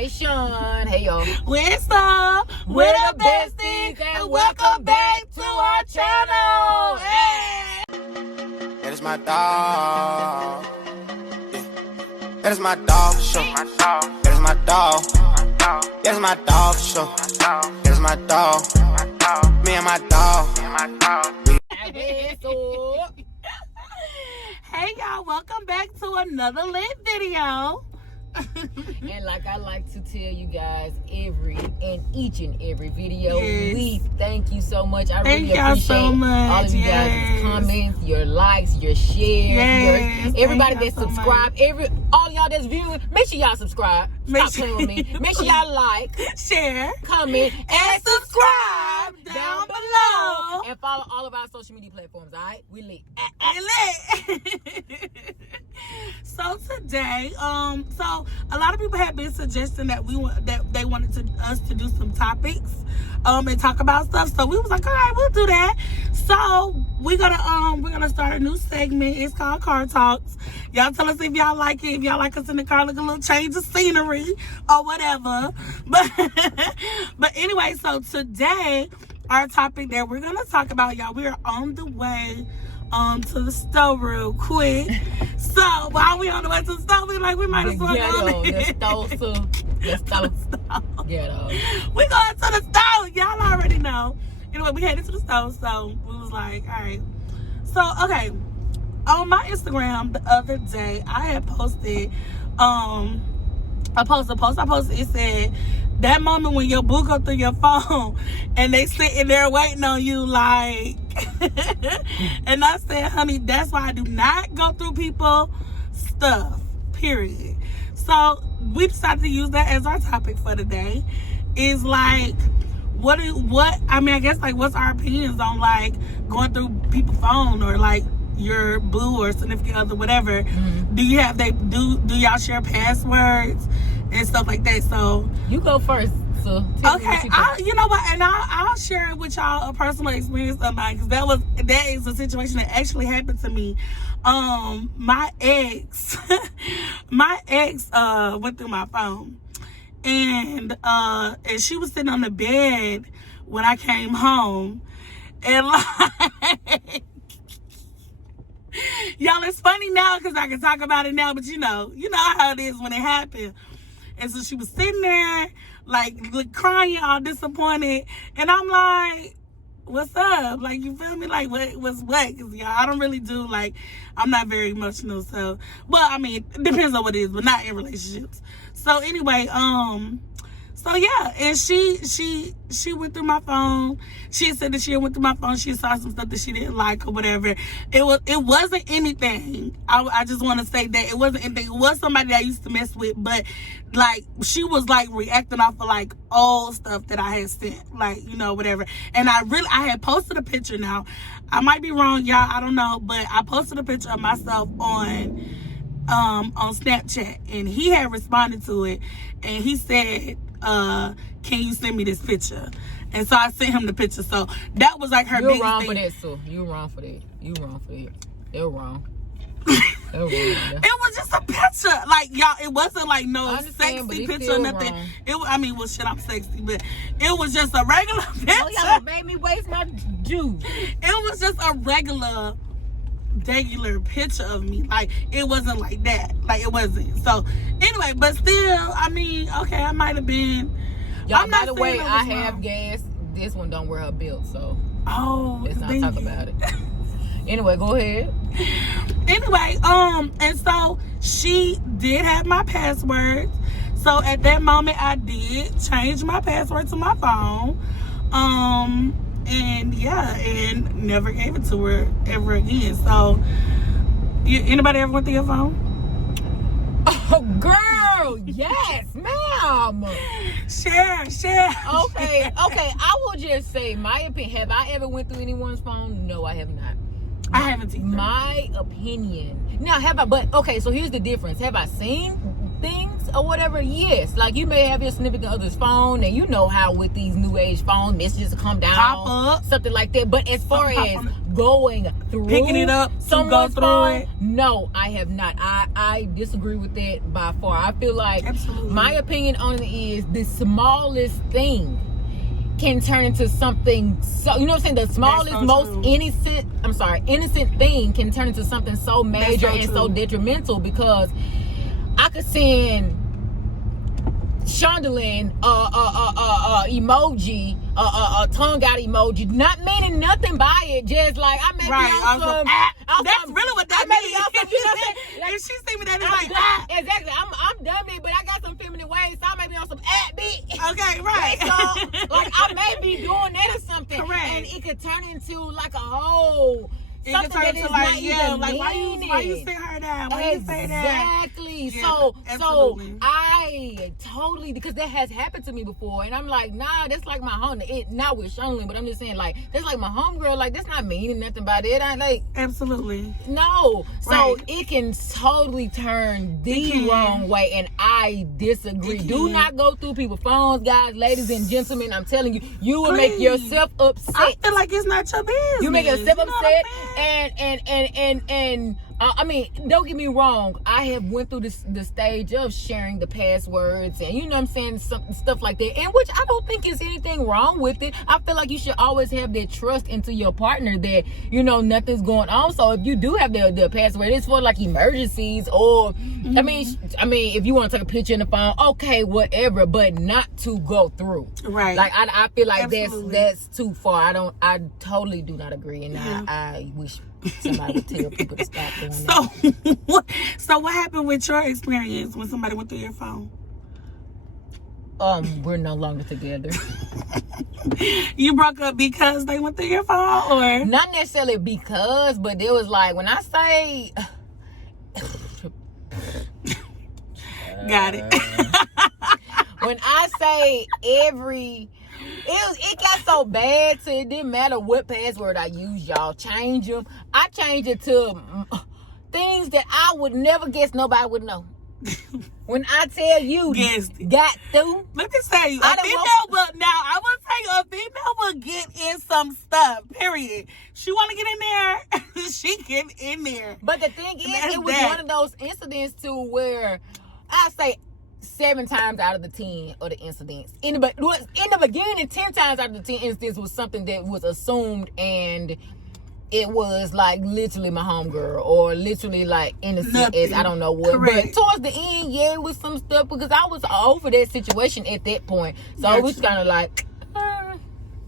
Hey, Shawn. Hey, y'all. We're the Besties, and welcome back to our channel. Hey. That is my dog. Yeah. That is my dog for sure. That is my dog. That is my dog for sure. That is my dog. Me and my dog. Hey y'all, welcome back to another lit video. And like I like to tell you guys, each and every video, Yes. we thank you so much. I Thank really y'all appreciate so much. all of you Yes. guys' comments, your likes, your shares, Yes. everybody Thank that y'all so subscribed, all y'all that's viewing. Make sure y'all subscribe. Stop playing with me. Make sure y'all like, share, comment, and subscribe down below. and follow all of our social media platforms. All right, we lit. Lit. So today, so a lot of people have been suggesting that they wanted us to do some topics, and talk about stuff. So we was like, all right, we'll do that. So we're gonna start a new segment. It's called Car Talks. Y'all tell us if y'all like it. If y'all like us in the car, like a little change of scenery or whatever. But anyway, so today our topic that we're gonna talk about, y'all, we are on the way to the store real quick. So while we on the way to the store, we might as well go in. The store. Ghetto. We going to the store. Y'all already know. Anyway, we headed to the store, so we was like, all right. So, okay. On my Instagram the other day, I had posted a post. I posted, it said, that moment when your boo go through your phone and they sitting there waiting on you like and I said, honey, that's why I do not go through people stuff, period. So we decided to use that as our topic for today. Is like what's our opinions on like going through people's phone, or like your boo or significant other, whatever. Mm-hmm. Do y'all share passwords and stuff like that? So you go first. So okay, you know what, and I'll share with y'all a personal experience of mine, because that is a situation that actually happened to me. My ex went through my phone, and she was sitting on the bed when I came home, and like y'all, it's funny now because I can talk about it now, but you know how it is when it happened. And so she was sitting there, like crying, all disappointed. And I'm like, what's up? Like, you feel me? Like, what's what? Because, y'all, I don't really do, like, I'm not very emotional. So, well, I mean, it depends on what it is, but not in relationships. So, anyway, so yeah, and she went through my phone. She said that she went through my phone. She saw some stuff that she didn't like or whatever. It wasn't anything. I just want to say that it wasn't anything. It was somebody that I used to mess with, but like she was like reacting off of like old stuff that I had sent, like, whatever. And I had posted a picture. Now I might be wrong, y'all, I don't know, but I posted a picture of myself on Snapchat, and he had responded to it, and he said, can you send me this picture? And so I sent him the picture. So that was like her biggest thing. You're wrong for that, Sue. You wrong for that. They're wrong. Yeah. It was just a picture. Like, y'all, it wasn't like no sexy picture or nothing. I'm sexy, but it was just a regular picture. Oh, y'all made me waste my juice. It was just a regular picture of me. Like, it wasn't like that. Like, it wasn't. So anyway, but still, I mean, okay, I might have been. Y'all, by the way, I have gas. This one don't wear her belt, so let's not talk about it. Anyway, go ahead. Anyway, and so she did have my passwords. So at that moment, I did change my password to my phone. And yeah, and never gave it to her ever again. So, anybody ever went through your phone? Oh, girl, yes, ma'am. Share. Okay. I will just say my opinion. Have I ever went through anyone's phone? No, I have not. I haven't either. My opinion. Now, have I? But okay, so here's the difference. Have I seen things or whatever? Yes. Like, you may have your significant other's phone, and you know how with these new age phones, messages come down, pop up, something like that. But as far as going through picking it up to go someone's through phone, it. no, I have not. I disagree with that by far. I feel like Absolutely. my opinion on it is the smallest thing can turn into something so, you know what I'm saying, the smallest, so most true. innocent thing can turn into something so major so and so true. detrimental, because I could send Shondaland emoji, tongue out emoji, not meaning nothing by it, just like I may be on some, that's really what that I may be means. on some, you know what I'm saying? Like, If she see me, that is I'm like, dumb. Exactly. I'm dummy, but I got some feminine ways, so I may be on some beat. okay, right. So, like, I may be doing that or something. Correct. And it could turn into like a whole It something can turn that into is like, not yeah, even like why you meaning. sit her down? Why you say that? Exactly. Yeah, So absolutely. I totally, because that has happened to me before, and I'm like, nah, that's like my home. Not with Shawn, but I'm just saying, like, that's like my homegirl. Like, that's not meaning nothing by that. I like, Absolutely. no. So Right. it can totally turn the It can. wrong way, and I disagree. It Do can. not go through people's phones, guys, ladies and gentlemen. I'm telling you, you will make Please. yourself upset. I feel like it's not your business. You make yourself You know what upset, I'm saying? and I mean, don't get me wrong. I have went through the stage of sharing the passwords, and you know what I'm saying, stuff like that, and which I don't think is anything wrong with it. I feel like you should always have that trust into your partner that, you know, nothing's going on. So if you do have the password, it's for like emergencies, or I mean, if you want to take a picture in the phone, okay, whatever, but not to go through. Right. Like I feel like Absolutely. that's too far. I totally do not agree, and I wish somebody would tell people to stop doing that. So what happened with your experience when somebody went through your phone? We're no longer together. You broke up because they went through your phone, or Not necessarily because, but it was like, when I say got it? when I say it got so bad to it didn't matter what password I used, y'all. Change them. I changed it to things that I would never guess nobody would know. When I tell you, Guessed it. got through. Let me tell you, I a don't female want- will, now I will tell you, a female will get in some stuff, period. She want to get in there, she get in there. But the thing is, That's it was that. one of those incidents to where I say 7 times out of the 10 of the incidents. In the beginning, 10 times out of the 10 incidents was something that was assumed, and it was like literally my homegirl, or literally like innocent Nothing. as I don't know what. Correct. But towards the end, yeah, it was some stuff, because I was over that situation at that point. So it was Gotcha. kind of like,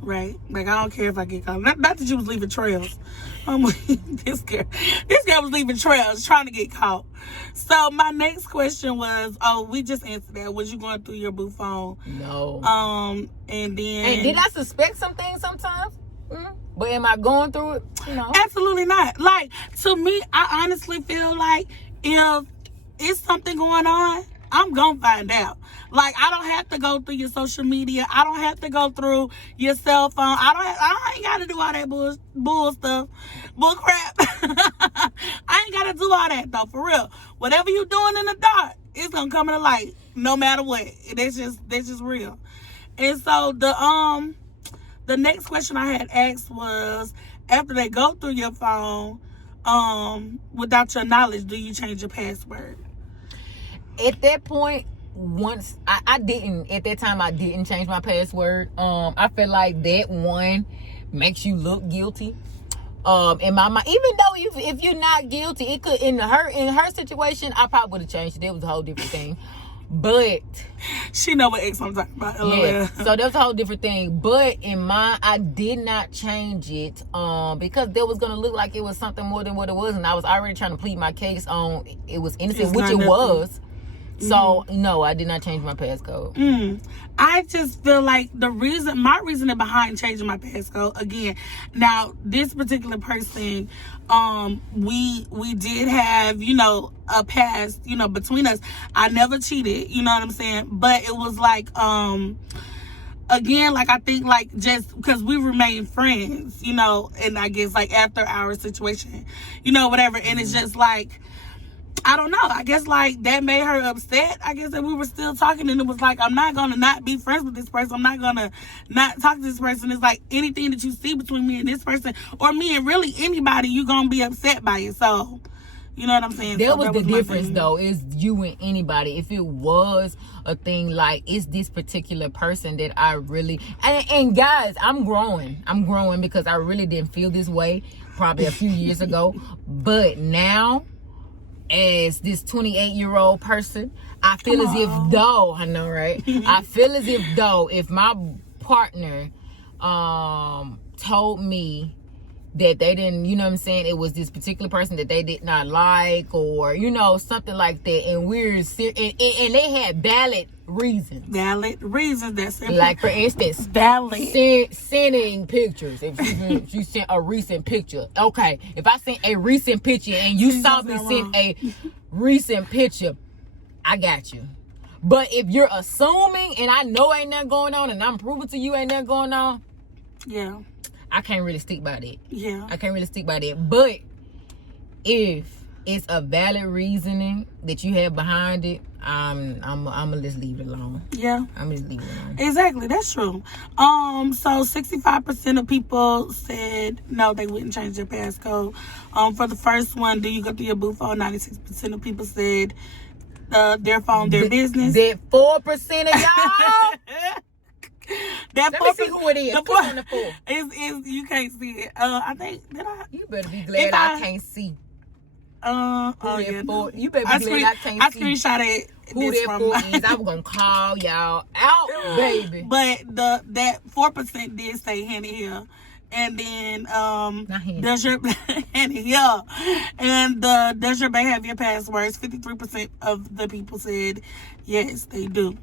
Right. Like, I don't care if I get caught. Not that you was leaving trails. This girl was leaving trails, trying to get caught. So my next question was, we just answered that. Was you going through your boo phone? no. And then... And did I suspect some things sometimes? But am I going through it? No. Absolutely not. Like, to me, I honestly feel like if it's something going on, I'm gonna find out. Like, I don't have to go through your social media. I don't have to go through your cell phone. I ain't gotta do all that bull stuff, bull crap. I ain't gotta do all that though, for real. Whatever you doing in the dark, it's gonna come in the light, no matter what. That's just real. And so the next question I had asked was, after they go through your phone, without your knowledge, do you change your password? At that point, once I didn't, at that time I didn't change my password. I feel like that one makes you look guilty. In my mind, even though if you're not guilty, it could, in her situation, I probably would have changed it. It was a whole different thing. But She know what ex I'm talking about. yeah, so that was a whole different thing. But in mine, I did not change it because that was gonna look like it was something more than what it was, and I was already trying to plead my case on it was innocent, It's which not it nothing. was. So no, I did not change my passcode. I just feel like my reasoning behind changing my passcode, again, now this particular person, we did have, a past, between us. I never cheated, you know what I'm saying? But it was like, again, like, I think, like, just because we remain friends, and I guess, like, after our situation, whatever. And it's just like, I don't know. I guess like that made her upset. I guess that we were still talking, and it was like, I'm not gonna not be friends with this person. I'm not gonna not talk to this person. It's like anything that you see between me and this person, or me and really anybody, you gonna be upset by it. So, you know what I'm saying? That was the difference, though. Is you and anybody. If it was a thing like it's this particular person that I really and guys, I'm growing because I really didn't feel this way probably a few years ago, but now, as this 28-year-old person, I feel as if though, I know, right? I feel as if though, if my partner told me that they didn't, you know what I'm saying, it was this particular person that they did not like, or, you know, something like that, and and they had valid reasons. That's simple. Like, for instance, sending pictures. If you sent a recent picture, okay, if I sent a recent picture and you saw me send a recent picture, I got you. But if you're assuming and I know ain't nothing going on and I'm proving to you ain't nothing going on, yeah, I can't really stick by that. Yeah. I can't really stick by that. But if it's a valid reasoning that you have behind it, I'm gonna just leave it alone. Yeah. I'm just leave it alone. Exactly, that's true. So 65% of people said no, they wouldn't change their passcode. For the first one, do you go through your boo phone? 96% of people said their phone, their business. That 4% of y'all. That Let me see who it is. The Click on the 4. Is you can't see it. I think did I? You better be glad I can't see. Yeah. You better be glad I can't see. I screenshotted who this that from. 4 is. I'm gonna call y'all out, baby. But that 4% did say Henny Hill. And then does your Henny Hill. And does your bank have your passwords? 53% of the people said yes, they do.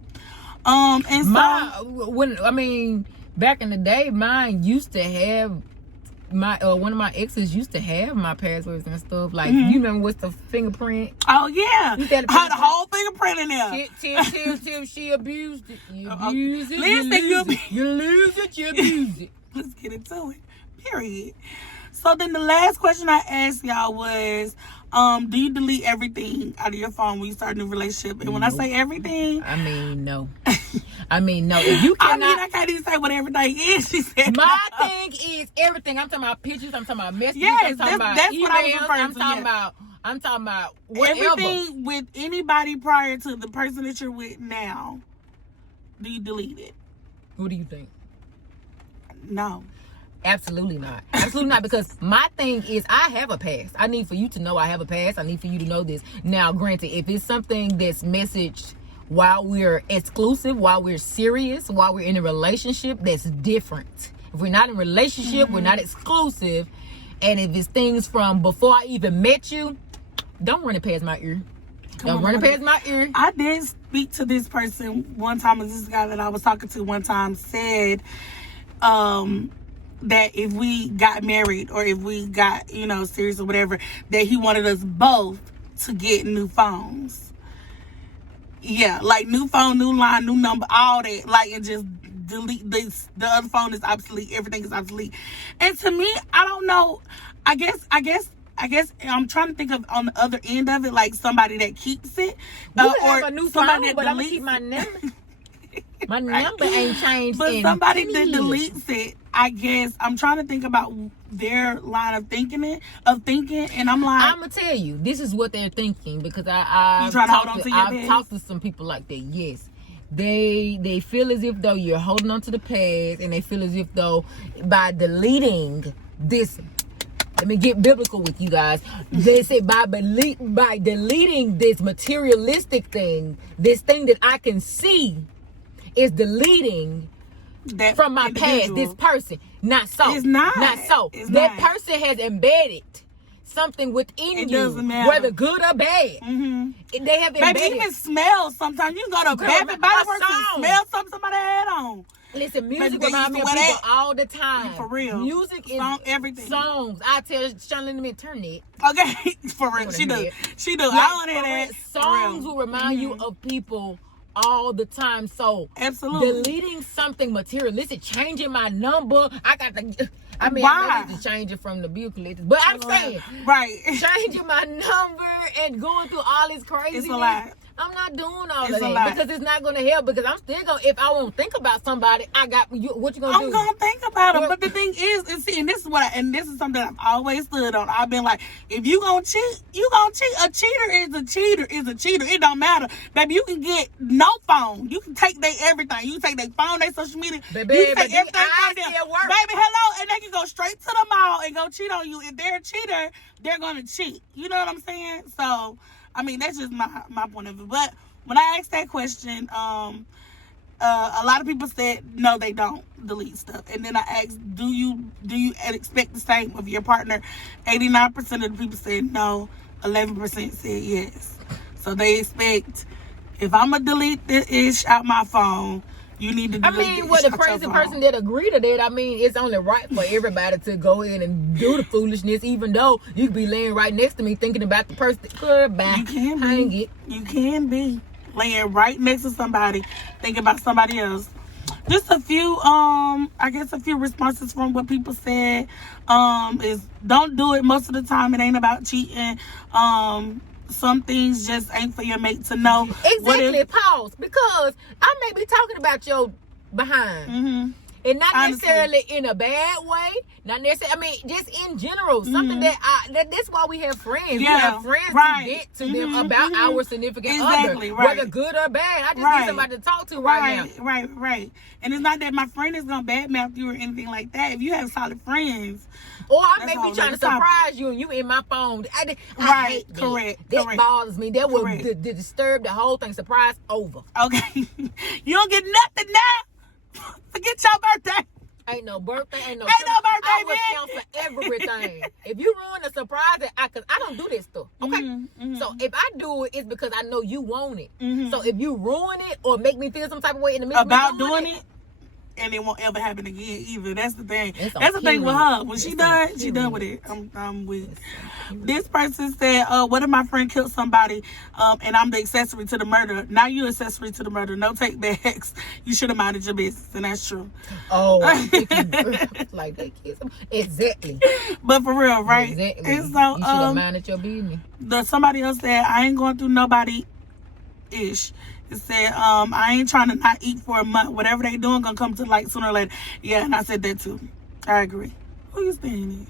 And so back in the day, mine used to have my one of my exes used to have my passwords and stuff. Like, you remember what's the fingerprint? Oh yeah, had the whole fingerprint in there. Till she abused it. You abuse it. You lose it. You abuse it. Let's get into it. Period. So then the last question I asked y'all was, do you delete everything out of your phone when you start a new relationship? And when I say everything, I mean no. If you cannot, I can't even say what everything is. She said my thing is everything. I'm talking about pictures. I'm talking about messages. Yes, I'm talking about that's emails. what I was referring to. I'm talking about whatever. Everything with anybody prior to the person that you're with now. Do you delete it? What do you think? No. Absolutely not. Absolutely not. Because my thing is, I have a past. I need for you to know I have a past. I need for you to know this. Now, granted, if it's something that's messaged while we're exclusive, while we're serious, while we're in a relationship, that's different. If we're not in a relationship, we're not exclusive. And if it's things from before I even met you, don't run it past my ear. Don't run it past my ear. I did speak to this person one time, and this guy that I was talking to one time said, that if we got married or if we got, serious or whatever, that he wanted us both to get new phones. Yeah, like new phone, new line, new number, all that. Like, and just delete this. The other phone is obsolete. Everything is obsolete. And to me, I don't know. I guess I'm trying to think of on the other end of it, like somebody that keeps it. Or a new somebody phone, but I'm gonna keep my number. My number ain't changed. But somebody that deletes it, I guess I'm trying to think about their line of thinking, and I'm like, I'm gonna tell you, this is what they're thinking, because I've talked to some people like that. Yes, they feel as if though you're holding on to the past, and they feel as if though by deleting this. Let me get biblical with you guys. They say by deleting this materialistic thing, this thing that I can see, is deleting that from my past, this person. Not so. It's not. Not so. That person has embedded something within you, doesn't matter. whether good or bad. Mm-hmm. They have embedded. Baby, even smell sometimes. You can go to Bath and Body Works and smell something somebody had on. Listen, music reminds me of people all the time. For real. Music is everything. Songs. I tell Shawn, let me turn it. Okay, for real. She do. I don't hear that. Songs will remind you of people all the time. So absolutely, deleting something materialistic, changing my number, I need to change it from the bill collectors. But I'm saying, right, changing my number and going through all this craziness. It's a lot. I'm not doing all of that because it's not going to help. Because I'm still going. If I won't think about somebody, what you going to do? I'm going to think about them. But the thing is, and this is something I've always stood on. I've been like, if you going to cheat, you going to cheat. A cheater is a cheater is a cheater. It don't matter, baby. You can get no phone. You can take their everything. You can take their phone, their social media. Baby, you can take everything from them. Work. Baby, hello, and they can go straight to the mall and go cheat on you. If they're a cheater, they're going to cheat. You know what I'm saying? So, I mean, that's just my point of view. But when I asked that question, a lot of people said no, they don't delete stuff. And then I asked, do you expect the same of your partner? 89% of the people said no. 11% said yes. So they expect, if I'm gonna delete the ish out my phone, you need to delete the crazy person that agreed to that, it's only right for everybody to go in and do the foolishness, even though you could be laying right next to me thinking about the person. You can be laying right next to somebody thinking about somebody else. Just a few, a few responses from what people said is don't do it. Most of the time, it ain't about cheating. Some things just ain't for your mate to know. Exactly. Pause. Because I may be talking about your behind. Mm-hmm. And not necessarily in a bad way. Not necessarily, just in general. Something that's why we have friends. Yeah, we have friends to get to them about our significant other. Right. Whether good or bad. I just need somebody to talk to right now. Right. And it's not that my friend is going to badmouth you or anything like that. If you have solid friends. Or I may be trying to surprise you and you in my phone. I hate correct. That bothers me. That will disturb the whole thing. Surprise over. Okay. You don't get nothing now. Forget your birthday. Ain't no birthday. Ain't no birthday, I will man. count for everything. If you ruin a surprise, because I don't do this stuff. Okay. Mm-hmm. So if I do it, it's because I know you want it. Mm-hmm. So if you ruin it or make me feel some type of way in the midst about of doing it, and it won't ever happen again either. That's the thing. That's the thing with her. When she done, she done with it. I'm weak. This person said, what if my friend killed somebody and I'm the accessory to the murder? Now you accessory to the murder. No take backs. You should have minded your business. And that's true. Oh, like that kids. Exactly. But for real, right? Exactly. And so, you should have minded your business. Somebody else said, I ain't going through nobody ish. It said, I ain't trying to not eat for a month. Whatever they doing gonna come to light sooner or later. Yeah, and I said that too. I agree. Who you saying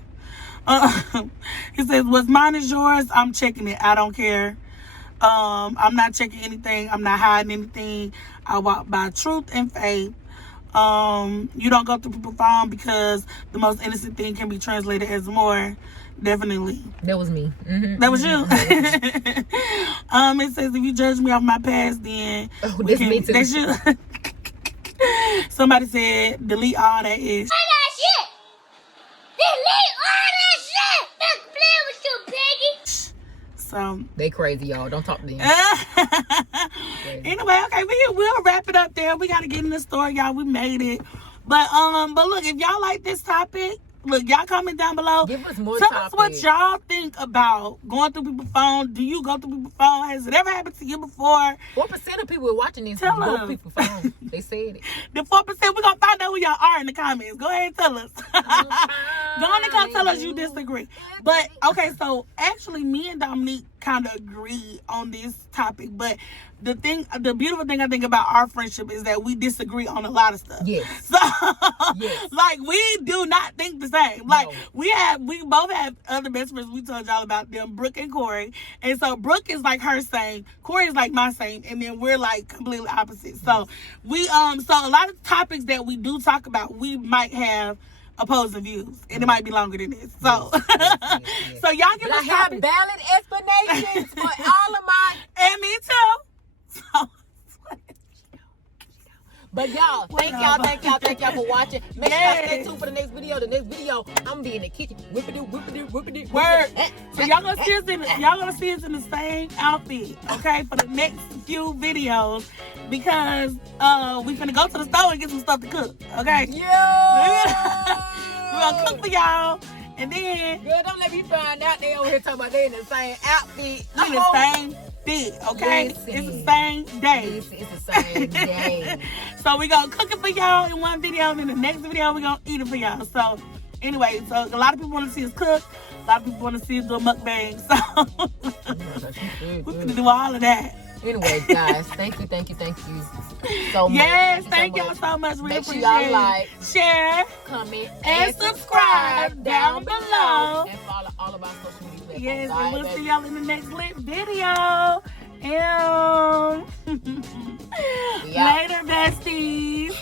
here? He says, what's mine is yours. I'm checking it. I don't care. I'm not checking anything. I'm not hiding anything. I walk by truth and faith. You don't go through people's phone because the most innocent thing can be translated as more. Definitely. That was me. Mm-hmm. That was you. It says, if you judge me off my past, then that's me too. That's you. Somebody said, delete all that ish. All that shit! Delete all that shit! Let's play with you, piggy! So they crazy, y'all. Don't talk to them. Anyway, okay, we'll wrap it up there. We gotta get in the story, y'all. We made it. But look, if y'all like this topic, look, y'all comment down below. Give us more Tell us what y'all think about going through people's phone. Do you go through people's phone? Has it ever happened to you before? What % of people watching this Tell go us. through people's phone? They said it. The 4%, we're going to find out who y'all are in the comments. Go ahead and tell us. Go on and come tell us you disagree. But, okay, so actually me and Dominique kind of agree on this topic. But the beautiful thing I think about our friendship is that we disagree on a lot of stuff. Yes. So, yes. like, we do not think the same. Like, we both have other best friends. We told y'all about them, Brooke and Corey. And so Brooke is like her same, Corey is like my same, and then we're like completely opposite. So we so a lot of topics that we do talk about, we might have opposing views, and it might be longer than this. So, yes. So y'all give us us have valid explanations for all of my and me too. So. But y'all, thank y'all for watching. Make sure y'all stay tuned for the next video. The next video, I'm gonna be in the kitchen, whippity. Word. So y'all gonna see us in the same outfit, okay, for the next few videos, because we finna go to the store and get some stuff to cook, okay? Yeah. We're gonna cook for y'all, and then girl, don't let me find out they over here talking about they in the same outfit. we in the same fit, okay? Listen. It's the same day. It's the same day. So we gonna cook it for y'all in one video, and in the next video we gonna eat it for y'all. So anyway, so a lot of people want to see us cook. A lot of people want to see us do a mukbang. So we're gonna do all of that. Anyway, guys, thank you so much. Yes, thank y'all so much. We Make sure appreciate y'all like, share, comment, and subscribe down below. And follow all of our social media platforms. Yes, All right, and we'll baby? see y'all in the next lit video. We out. Later, besties.